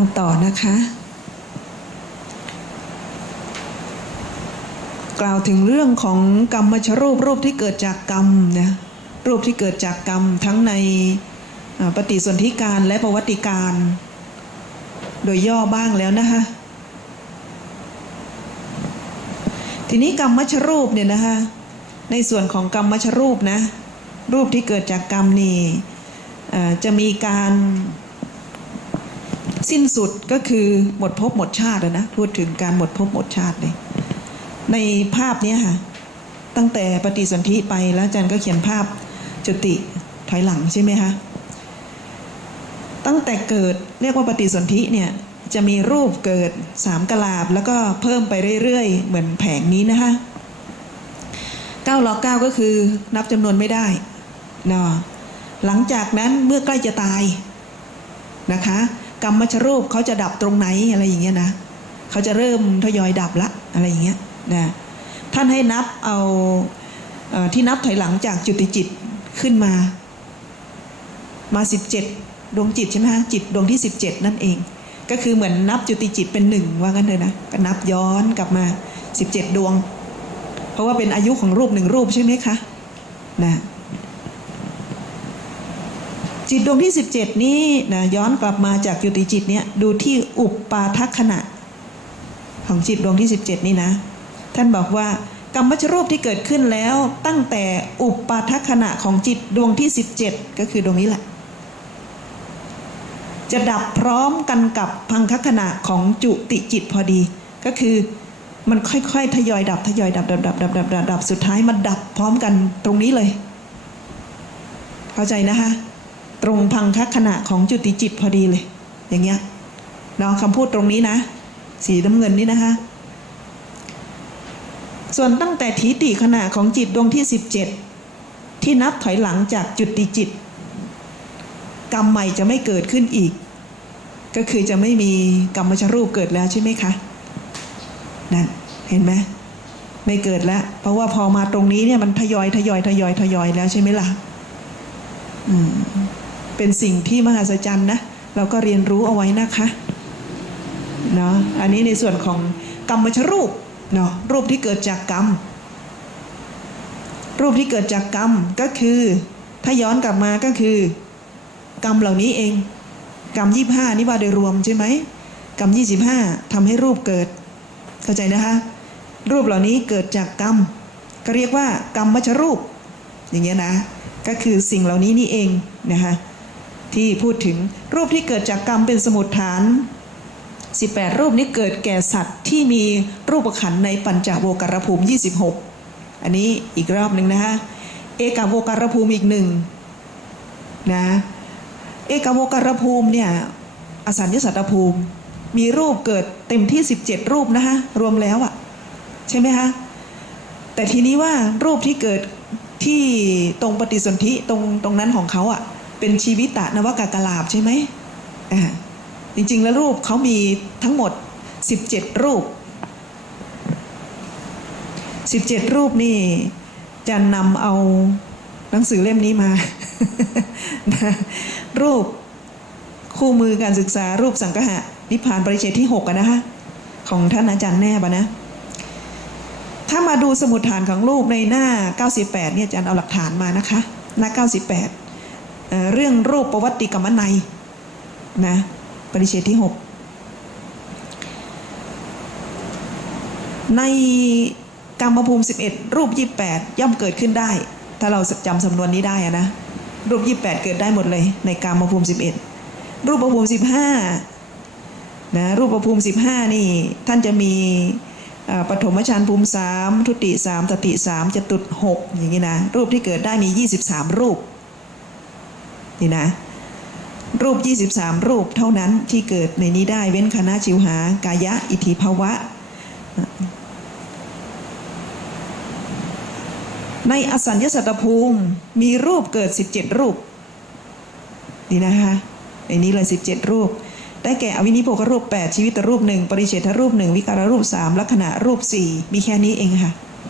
เอาต่อนะคะ กล่าวถึงเรื่องของกรรมชรูปรูปที่เกิดจากกรรมนะรูปที่เกิดจากกรรมทั้งในปฏิสนธิการและประวัติการ โดยย่อบ้างแล้วนะคะทีนี้กรรมมชรูปเนี่ยนะคะในส่วนของกรรมมชรูปนะรูปที่เกิดจากกรรมนี่จะมีการ สิ้นสุดก็คือหมดภพหมดชาติอะนะพูดถึงการหมดภพหมดชาติเลย ในภาพเนี้ยค่ะ ตั้งแต่ปฏิสนธิไปแล้วอาจารย์ก็เขียนภาพจุติถอยหลังใช่ไหมคะตั้งแต่เกิดเรียกว่าปฏิสนธิเนี่ยจะมีรูปเกิดสามกลาบ แล้วก็เพิ่มไปเรื่อยๆ เหมือนแผงนี้นะคะเก้าล็อกเก้าก็คือนับจำนวนไม่ได้เนาะหลังจากนั้นเมื่อใกล้จะตายนะคะ กรรมมชรูปเขาจะดับตรงไหนอะไรอย่างเงี้ยนะเขาจะเริ่มทยอยดับละอะไรอย่างเงี้ยนะท่านให้นับเอาที่นับถอยหลังจากจุติจิตขึ้นมา มาสิบเจ็ดดวงจิตใช่ไหมฮะจิตดวงที่สิบเจ็ดนั่นเอง ก็คือเหมือนนับจุติจิตเป็นหนึ่งว่างั้นเลยนะก็นับย้อนกลับมาสิบเจ็ดดวง เพราะว่าเป็นอายุของรูปหนึ่งรูปใช่ไหมคะนะ จิตดวงที่สิบเจ็ดนี้นะย้อนกลับมาจากจุติจิตเนี่ยดูที่อุปปาทัขณะ ของจิตดวงที่สิบเจ็ดนี่นะ ท่านบอกว่ากรรมวัชรูปที่เกิดขึ้นแล้วตั้งแต่อุปปาทัขณะของจิตดวงที่สิบเจ็ดก็คือดวงนี้แหละ จะดับพร้อมกันกับพังคขณะของจุติจิตพอดี ก็คือมันค่อยๆ ทยอยดับทยอยดับดับดับดับดับดับดับสุดท้ายมันดับพร้อมกันตรงนี้เลย เข้าใจนะคะ ตรงพังคขณะของจุติจิตพอดีเลย อย่างเงี้ยเนาะคำพูดตรงนี้นะ สีน้ำเงินนี่นะคะ ส่วนตั้งแต่ทีติขณะของจิตดวงที่ 17 ที่นับถอยหลังจากจุติจิต กรรมใหม่จะไม่เกิดขึ้นอีก ก็คือจะไม่มีกรรมชรูปเกิดแล้วใช่ไหมคะนั่นเห็นไหมไม่เกิดแล้ว เพราะว่าพอมาตรงนี้เนี่ยมันทยอยทยอยทยอยทยอยแล้วใช่ไหมล่ะ อืม เป็นสิ่งที่มหัศจรรย์นะเราก็เรียนรู้เอาไว้นะคะเนาะอันนี้ในส่วนของกรรมชรูปเนาะรูปที่เกิดจากกรรม รูปที่เกิดจากกรรมก็คือ ถ้าย้อนกลับมาก็คือ กรรมเหล่านี้เอง กรรมยี่ห้านี่ว่าโดยรวมใช่ไหมกรรมยี่สิบห้าทำให้รูปเกิด เข้าใจนะคะ รูปเหล่านี้เกิดจากกรรม ก็เรียกว่ากรรมมชรูป อย่างเงี้ยนะ ก็คือสิ่งเหล่านี้นี่เองนะคะ ที่พูดถึงรูปที่เกิดจากกรรมเป็นสมุดฐาน 18 รูปนี้เกิดแก่สัตว์ที่มีรูปขันในปัญจโวการภูมิ 26 อันนี้อีกรอบหนึ่งนะคะเอกโวการภูมิอีกหนึ่งนะเอกโวการภูมิเนี่ยอสัญญสัตตภูมิ มีรูปเกิดเต็มที่ 17 รูปนะคะรวมแล้วอะใช่ไหมคะแต่ทีนี้ว่ารูปที่เกิดที่ตรงปฏิสนธิตรงตรงนั้นของเขาอะ เป็นชีวิตตะนวกากลาบใช่ไหมอ่าจริง ๆ แล้วรูปเขามีทั้งหมด 17 รูป 17 รูปนี่จะนำเอาหนังสือเล่มนี้มา รูปคู่มือการศึกษารูปสังคหะนิพพานปริเชตที่6อะนะคะของท่านอาจารย์แนบนะ ถ้ามาดูสมุดฐานของรูปในหน้า 98 เนี่ยอาจารย์เอาหลักฐานมานะคะ หน้า 98 เรื่องรูปประวัติกรรมนัยนะปริเชตที่ 6 ในกรรมภูมิ 11 รูป 28 ย่อมเกิดขึ้นได้ ถ้าเราจำสำนวนนี้ได้นะ รูป 28 เกิดได้หมดเลย ในกรรมภูมิ 11 รูปภูมิ 15นะรูปภูมิ 15 นี่ ท่านจะมีปฐมฌานภูมิ 3 ทุติ 3ตติ 3จตุต6อย่างนี้นะ รูปที่เกิดได้มี 23 รูป นี่นะ รูป 23 รูปเท่านั้นที่เกิดในนี้ได้เว้นคณะชิวหากายะอิทธิภาวะ ในอสัญญสัตภูมิมีรูปเกิด 17 รูปนี่นะคะในนี้เลย 17 รูป ได้แก่อวินิโพกรูป 8 ชีวิตรูปหนึ่งปริเฉทรูปหนึ่งวิการรูป 3 ลักษณะรูป 4 มีแค่นี้เองค่ะ